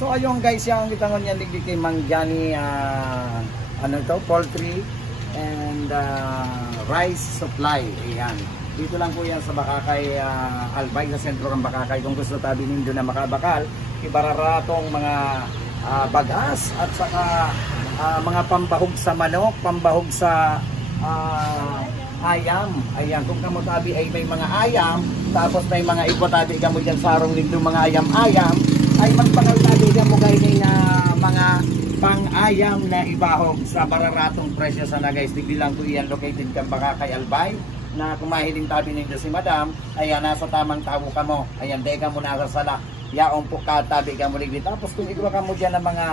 So ayun guys, yung itangon niya digdi kay Mang Johnny poultry and rice supply. Ayan. Dito lang po yan sa Bakakay Albay, sa sentro ng Bakakay. Kung gusto tabi nindo na makabakal, ibararatong mga bagas at saka mga pambahog sa manok, pambahog sa ayam. Ayan, kung kamo tabi ay may mga ayam, tapos may mga ipotabi kamo dyan sarong nindo mga ayam-ayam, ay magpakal tabi kamo gayning mga pang-ayam na ibahog sa bararatong presyo sana guys. Digdi lang po iyan located kang Bakakay Albay, na kumahiling tabi ninyo si Madam, ayan, nasa tamang tawo ka mo. Ayan, dahil ka mo nasa sala. Yaong po ka tabi ka mo ligdi. Tapos kung igwa ka mo dyan ng mga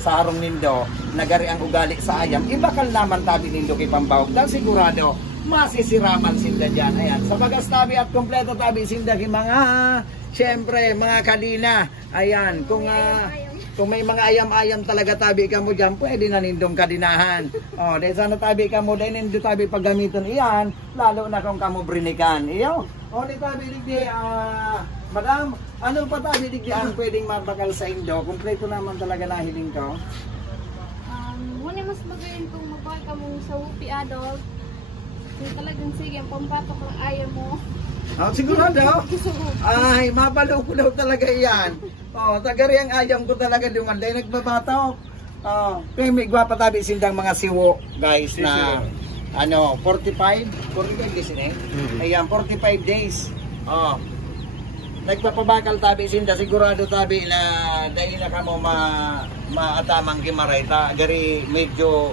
sa harong nindo, nagari ang ugali sa ayam, ibakal naman tabi nindo kay pambahog. Dahil sigurado, masisiraman sinda dyan. Ayan, sa bagas tabi at kompleto tabi sinda kay mga, syempre, mga kalina. Ayan, kung may mga ayam-ayam talaga tabi ka mo dyan, pwede na nindong kadinahan. O, dahil sana tabi ka mo, dahil nindo tabi paggamiton iyan, lalo na kung kamo brinikan. Iyo, o, di tabi digdi, Madam, ano pa tabi digdi ang pwedeng mabakal sa indo? Kompleto naman talaga nahiling ko. Muna mas magaling kung mabakal ka mong sa wupi adult. Yung talagang sige, ang pampatok ng ayam mo. Sigurado? Ay, mapalaw-pulaw talaga yan. Tagari ang ayam ko talaga dungan. Dahil nagbabataw. Kaya may gwapa tabi sindang mga siwo, guys, na 45 days eh. Ayan, 45 days. Nagpapabakal tabi sinda, sigurado tabi na dahil na kamo maatamang kimaray. Tagari medyo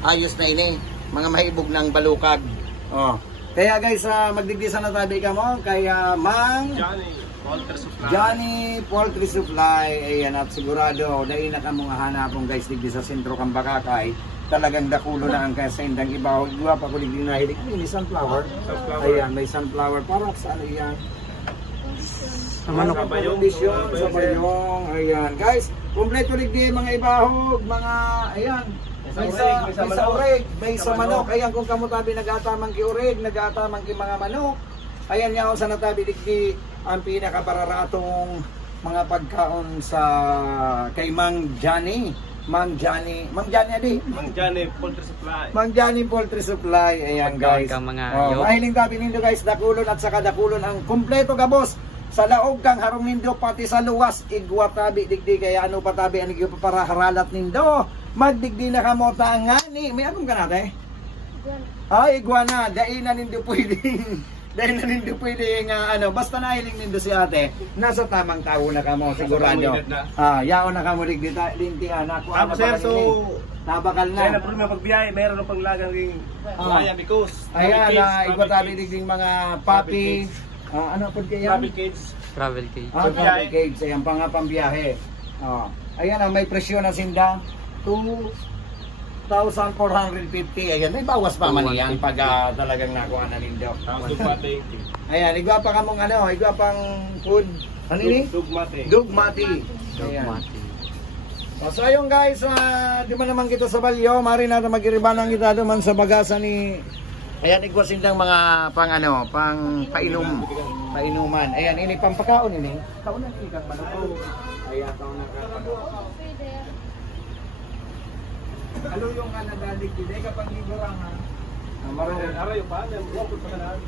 ayos na ini. Mga mahibog ng balukag. Kaya guys, magdigdisa na tabi ka mo kay Mang Johnny Poultry Supply. Ayan, at sigurado dahil na kamong hanapong guys digdi sa sentro kang Bakakay, talagang dakulo na ang kasaindang ibaw. Iwa pa ko digdi na hilik. May sunflower. Ayan, may sunflower. Para sa ano yan? Sa manok. Sa bayong. Ayan guys, kompleto digdi mga ibahog, mga ayan. May sa urig, may sa manok. Ayan, kung kamo tabi nag-atamang ki urig, nag-atamang ki mga manok. Ayan yaw sa natabi digdi ang pinakabararatong mga pagkaon sa kay Mang Johnny. Mang Johnny Poultry Supply. Mang Johnny Poultry Supply. Ayan guys. Mahiling tabi nindo guys, dakulon at saka dakulon ang kompleto gabos. Sa laog kang harong nindo pati sa luwas igwa tabi digdi kaya ano pa tabi ang igwa para haralat nindo. Magdigdi na kamo tangani. May anong ka natin? Iguana. Dahil na nindo pwedeng basta nahiling nindo si ate, nasa tamang tao na kamo sigurado. Yaon na kamo digdi linti anak ko. Sir, so nabakal na. Kaya na problema pagbiyahe, mayroon ng panglagang ring ayam because ayan, igwa tabi digding mga puppy. Ano po kaya? Travel cage. Ayan pa nga pambiyahe. Ayan, may presyo na sinda. 2,450. Ayan, may bawas pa man yan pag talagang nakuha na nindo. Ayan, igwa pa kamong igwa pang food. Ano ini? Dugmati. So ayun guys, di man naman kita sa balyo, mari na magiribanan kita duman sa bagasan ni. Ayan, igwa sindang mga pang painuman. Ayan, ini pampakaon ini. Taon na ikan manok. Ayan, taon na manok. Ano yung nadalig din kapag liburangan? Marunong araw yung pa, yung pa na.